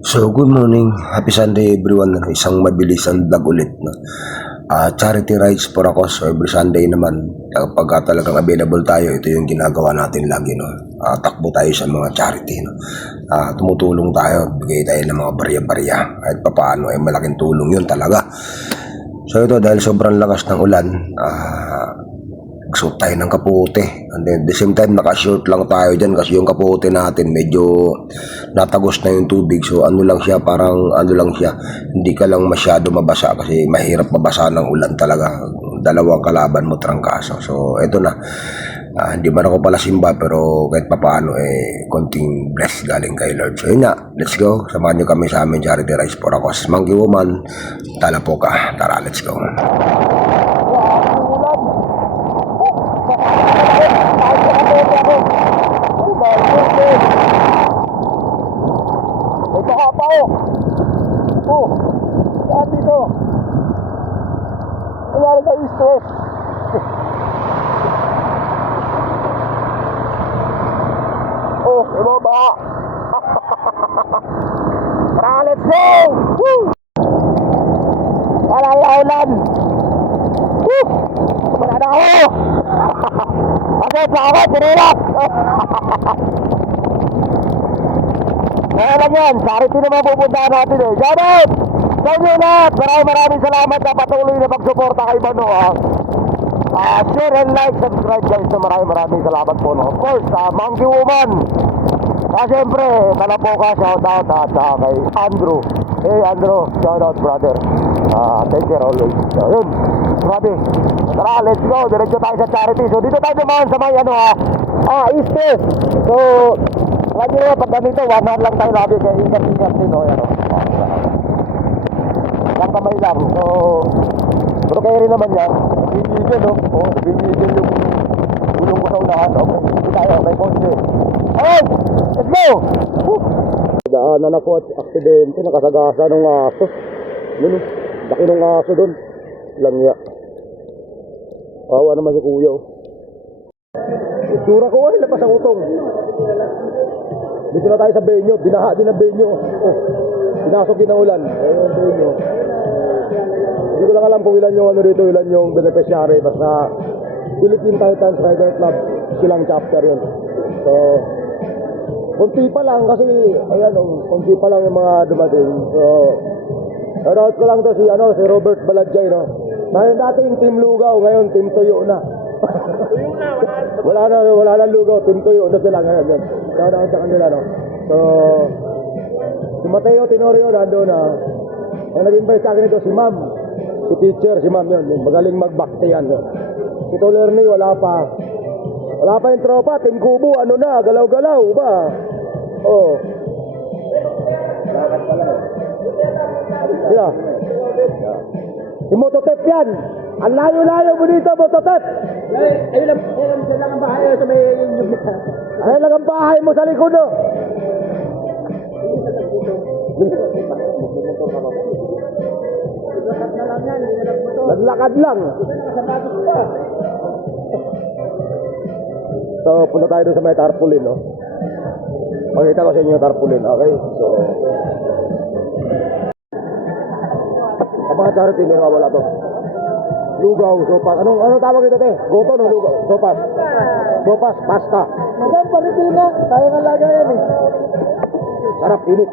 So, good morning. Happy Sunday everyone. Isang mabilisang vlog ulit. No? Charity rides for ako. So, every Sunday naman, kapag talagang available tayo, ito yung ginagawa natin lagi. No? Takbo tayo sa mga charity. No? Tumutulong tayo, bigay tayo ng mga barya-barya. Kahit papaano ay malaking tulong yun talaga. So, ito dahil sobrang lakas ng ulan, nagsuot tayo ng kapote. And then, the same time, naka-short lang tayo dyan kasi yung kapote natin medyo natagos na yung tubig. So, ano lang siya, parang ano lang siya. Hindi ka lang masyado mabasa kasi mahirap mabasa ng ulan talaga. Dalawang kalaban mo, trangkaso. So, eto na. Hindi man ako pala simba pero kahit papaano konting bless galing kay Lord. So, yun na. Let's go. Samahan nyo kami sa amin charity rice for ako. Monkey Woman, tala po ka. Tara, let's go. Saan dito? Nangyari sa East West. Ano ba? Tara, let's go! Woo! Ulan! Woo! Wala na ako! Bakit pa ako? Pinilat! Kaya lang yan, charity naman pupuntahan natin eh. Ganun! Sa inyo lahat, maraming salamat sa patuloy na pagsuporta kay Mano. Share and like, subscribe guys. So maraming salamat po. No? Of course, Monkey Woman. Siyempre, Talapoka, shout out at kay Andrew. Hey Andrew, shout out brother. Take care always. So yun, grabe. Tara, let's go. Diretso tayo sa charity. So dito tayo naman sa may East West. So, lagi naman pag ganito, 1 hour lang tayo labi. Kaya ingat-ingat din. Lang kamay lang. So, pero kayo rin naman yan. Bibigyan, no? Bibigyan yung ulong ko sa unahan. Okay, hindi tayo. Okay, konti. Alright! Let's go! Daanan ako at aksidente. Nakasagasa ng aso. Yun, laki ng aso doon. Langya. Awa naman si kuya. Itsura ko, lapas ang utong. Dito na tayo sa Benyo. Binaha din ang Benyo. Pinasok din ang ulan. Ayun, Benyo. Hindi ko lang alam kung ilan yung dito, ilan yung beneficiary. Basta Philippine Titans Rider Club, silang chapter yun. So, konti pa lang kasi, ayan, konti pa lang yung mga dumating. So, shoutout ko lang to si Robert Baladjay, no? Dahil dati yung Team Lugaw, ngayon Team Tuyo na. wala na Lugaw, Team Tuyo na sila ngayon. Shoutout sa kanila, no? So, si Mateo Tenorio nandun na. Ang nag-invite sa akin ito si Ma'am. Si teacher, si Ma'am yun. Magaling magbakti yan. Si Tolerny, wala pa. Wala pa yung tropa. Team Kubo, galaw-galaw ba? Sila. Si Mototep yan. Ang layo-layo mo dito, Mototep. Ayun lang ang bahay sa may... Ayun lang ang bahay mo sa likod, no? Naglakad lang. So, punta tayo doon sa may tarpaulin, no? Pakita ko sa inyo yung tarpaulin, okay? So, ang mga charity, hindi nawawala to. Lugaw, sopas. Anong tawag ito, te? Goto, no? Lugaw, sopas. Sopas, pasta. Magandang paripil na. Kaya nga laga yan, eh. Sarap, init.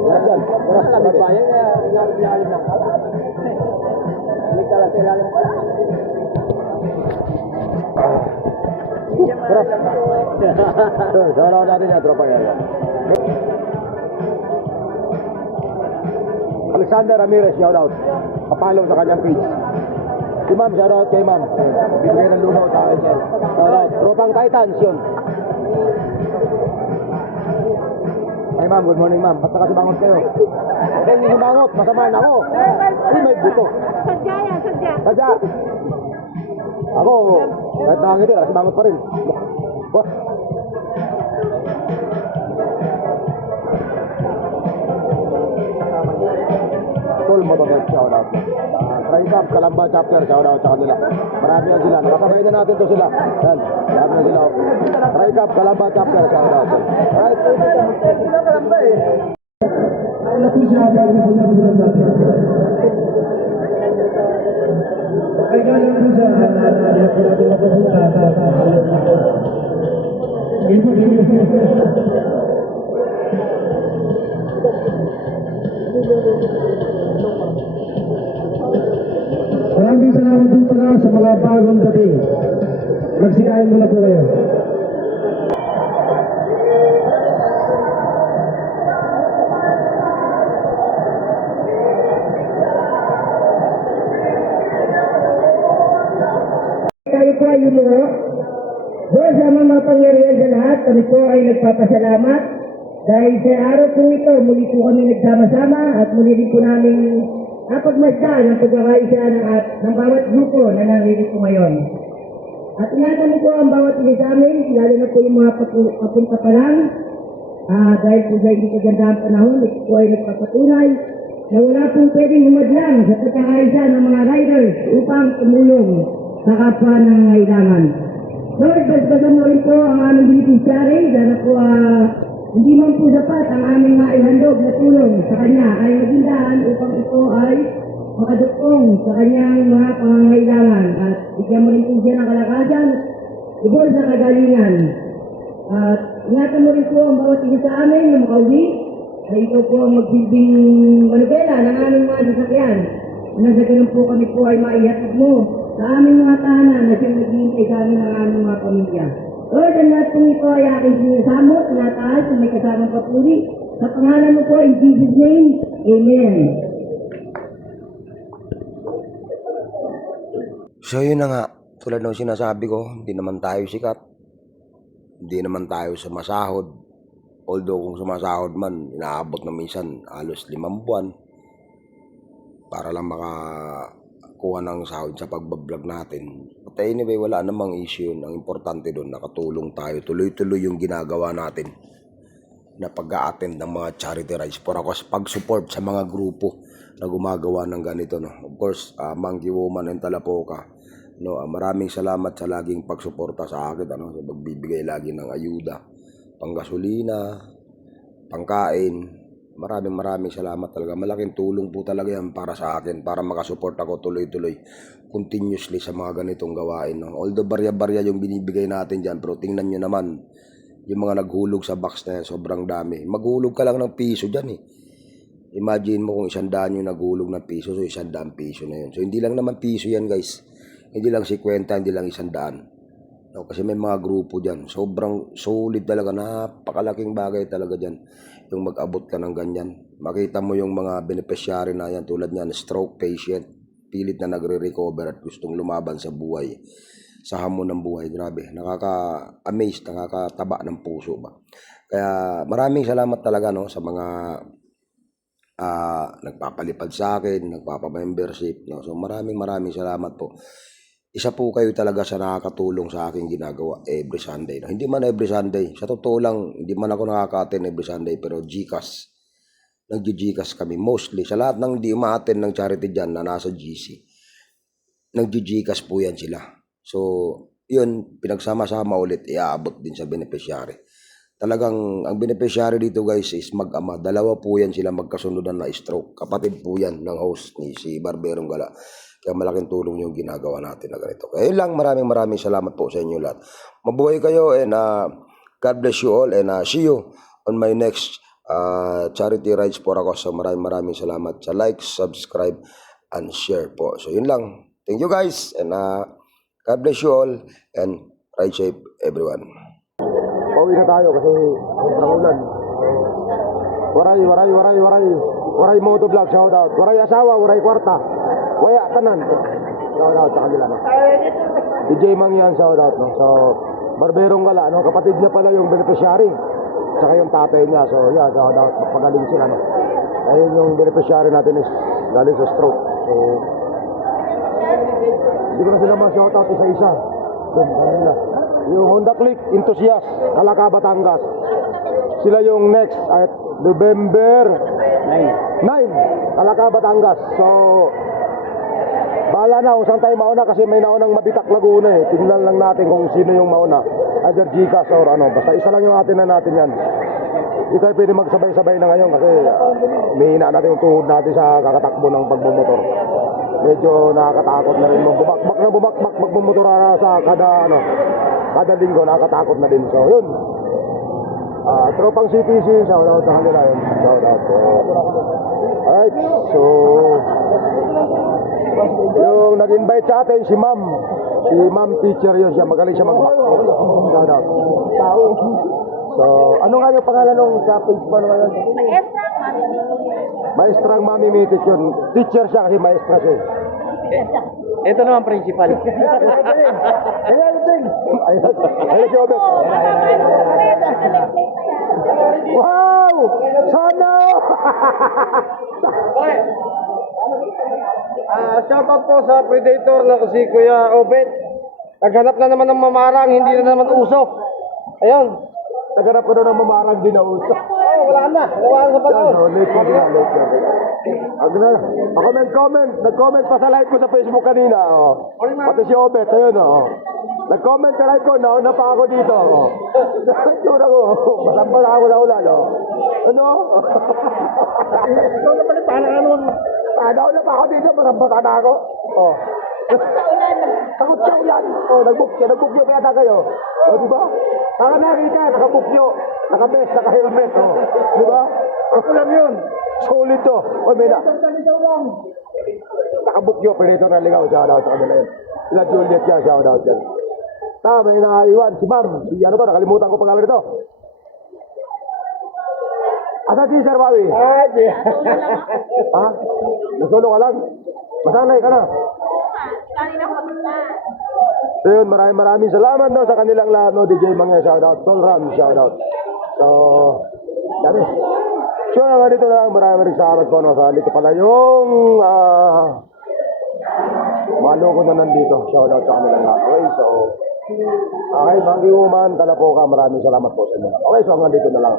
Sarap yan. Sarap, sarap. Ilalim lang. Hindi ka lang sa ilalim pa. Sarap. Sarap natin yan, tropa yan. Alexander Ramirez, shout out. Kapalaw sa kanyang page. Si Ma'am, shout out kay Ma'am. Bibigay ng lugaw sa akin yan. Shout out. Tropang Titans yun. Hey Ma'am, good morning Ma'am. Basta kasi bangot kayo. Okay, hindi bangot. Masamahan ako. Hindi may buto. Sadya yan, sadya. Sadya. Ako, kahit nakangiti, kasi bangot pa rin. Wah. Tol Mototet, shout out. Rise Up, Calamba Chapter, shout out sa kanila. Marami yan sila. Nakasabay na natin to sila. Yan, marami yan sila. Rise Up, Calamba Chapter, shout out. Right. na po siya bago sunod-sunod natin. Ay galang po siya. Hindi po natin napapunta. Game po. Maraming salamat po pala sa mga bagong dating. Magsikain muna po kayo. Tayo po ay umuho. Diyos sa mga pangyarihan sa lahat, kami po ay nagpapasalamat. Dahil sa araw po ito, muli po kami nagsama-sama at muli din po namin napagmasdan ang pagkakaisa ng bawat grupo na naririnig po ngayon. At ingatan po ang bawat isa sa amin, lalo na po yung mga papunta pa lang. Dahil po sa hindi kagandang panahon, ito po ay nagpapatunay na wala pong pwedeng humadlang sa pagkakaisa ng mga riders upang tumulong sa kapwa ng nangailangan. Lord, basbasan mo rin po ang aming beneficiary, dahil po hindi man po dapat ang aming maihandog na tulong sa kanya ay maging daan upang ito ay makadukong sa kanyang mga pangangailangan at bigyan mo rin po siya ng kalakasan, ibol sa kagalingan. At ingatan mo rin po ang bawat isa sa amin na makauwi na ikaw po ang magbilbing manubela ng aming mga sasakyan. Nang sa ganun po kami po ay maihatid mo sa aming mga tahanan na siyang naghihintay sa amin ng aming mga pamilya. Lord, ang lahat po ito ay aking sinasamot, tinataas na may kasamang papuri. Sa pangalan mo po, in Jesus' name, Amen. So yun na nga, tulad ng sinasabi ko, hindi naman tayo sikat. Hindi naman tayo sumasahod. Although kung sumasahod man, inaabot na minsan halos 5 buwan para lang makakuha ng sahod sa pagbablog natin. But anyway, wala namang issue yun. Ang importante doon, nakatulong tayo. Tuloy-tuloy yung ginagawa natin na pag-a-attend ng mga charity rides for ako pag-support sa mga grupo na gumagawa ng ganito. No? Of course, Monkey Woman and Talapoca. No, maraming salamat sa laging pagsuporta sa akin. Sa pagbibigay lagi ng ayuda, panggasolina, pangkain. Maraming salamat talaga. Malaking tulong po talaga yan para sa akin, para makasupport ako tuloy-tuloy, continuously sa mga ganitong gawain. No? Although barya-barya yung binibigay natin dyan, pero tingnan nyo naman, yung mga naghulog sa box na yan, sobrang dami. Maghulog ka lang ng piso dyan eh. Imagine mo kung 100 yung naghulog ng piso, so 100 piso na yun. So hindi lang naman piso yan guys. Hindi lang 50, hindi lang 100. No, kasi may mga grupo dyan. Sobrang solid talaga. Napakalaking bagay talaga dyan. Yung mag-abot ka ng ganyan. Makita mo yung mga beneficiary na yan. Tulad niyan, stroke patient. Pilit na nagre-recover at gustong lumaban sa buhay. Sa hamon ng buhay. Grabe. Nakaka-amaze. Nakakataba ng puso ba. Kaya maraming salamat talaga no, sa mga nagpapalipad sa akin, nagpapa-membership. No? So maraming salamat po. Isa po kayo talaga sa nakakatulong sa aking ginagawa every Sunday. No? Hindi man every Sunday. Sa totoo lang, hindi man ako nakaka-attend every Sunday. Pero GCash. Nag-GCash kami. Mostly. Sa lahat ng hindi ma-attend ng charity dyan na nasa GC. Nag-GCash po yan sila. So, yun, pinagsama-sama ulit. Iaabot din sa beneficiary. Talagang, ang beneficiary dito guys is mag-ama. Dalawa po yan sila magkasunod na stroke. Kapatid po yan ng host ni si Barberong Gala. Kaya malaking tulong yung ginagawa natin na ganito. Kaya yun lang, maraming salamat po sa inyo lahat. Mabuhay kayo and God bless you all and see you on my next charity rides for ako. So maraming salamat sa like, subscribe, and share po. So yun lang. Thank you guys and God bless you all and ride safe everyone. Pauwi na tayo kasi sobrang ulan. Waray motovlog, shout out. Waray asawa, waray kwarta. Waya tanan. Shout out sa kanila no. DJ Mang yan, shout out no. So Barberong Gala no, kapatid niya pala yung beneficiary. Saka yung tatay niya. So yeah, shout out. Pagaling sila no. Ayun yung beneficiary natin is galing sa stroke. So hindi ko na sila ma-shout out isa-isa. Doon kanila. Yung Honda Click Enthusiast, Calaca, Batangas. Sila yung next at November 9, Calaca, Batangas. So bahala na kung saan tayo mauna kasi may naunang Mabitak, Laguna eh. Tingnan lang natin kung sino yung mauna. Either GCash or ano. Basta isa lang yung atin na natin yan. Hindi tayo pwede magsabay-sabay na ngayon kasi mahina natin yung tuhod natin sa kakatakbo ng pagmumotor. Medyo nakakatakot na rin bumakbak magmumotor sa kada linggo, nakakatakot na din. So yun, tropang CTC, shout out sa kanila yun. Shout out. Alright, so yung nag-invite sa atin si ma'am. Si ma'am teacher yun siya, magaling siya mag-back. Shout out. So, ano nga yung pangalan nung sa page pa naman? Maestrang Mami Mitik yun. Teacher siya kasi maestra siya. Ito naman principal. Ayan, Ting! Ayan si Obet. Wow! Sana! Shoutout po sa Predator na si Kuya Obet. Naghanap na naman ng mamarang, hindi na naman uso. Ayun. Naghanap ko na ng mamarang din na uso. Wala na. Wala na sa panahon. Late na. Nag-comment pa sa live ko sa Facebook kanina. Oh. Pati si Obet, ayun. Oh. Nag-comment sa live ko, nauna pa ako dito. Oh. Tura ko, masamba na ako sa ulan. Oh. Ano? Ito na pala, paano na pa ako dito, masamba na ako. Oh. Takot sa ulan. Oh, nag-book nyo kaya na kayo. Oh, di ba? Para nakita, naka-book nyo. Naka-vest, naka-helmet. Oh. Di ba? Ako lang yun. Solid to. Oh, may na. Naka-book nyo, Predator na ligaw. Shout out sa kanila yun. Sila Juliet siya, shout out yan. May naiwan. Si ma'am. Si ano to, nakalimutan ko pangalan nito. Asa si Sir Bawi? Ha? Nasolo ka lang? Masanay ka na? So yun, maraming salamat no, sa kanilang lahat, no, DJ Mangya, shoutout, Tol Ram, shoutout. So, dami. So, nga dito na lang, maraming salamat po, no, sa dito pala yung, maloko na nandito, shoutout sa kanilang lahat. Okay, so, okay, Mangi Woman, Talapoka, maraming salamat po sa inyo. Okay, so, nga dito na lang,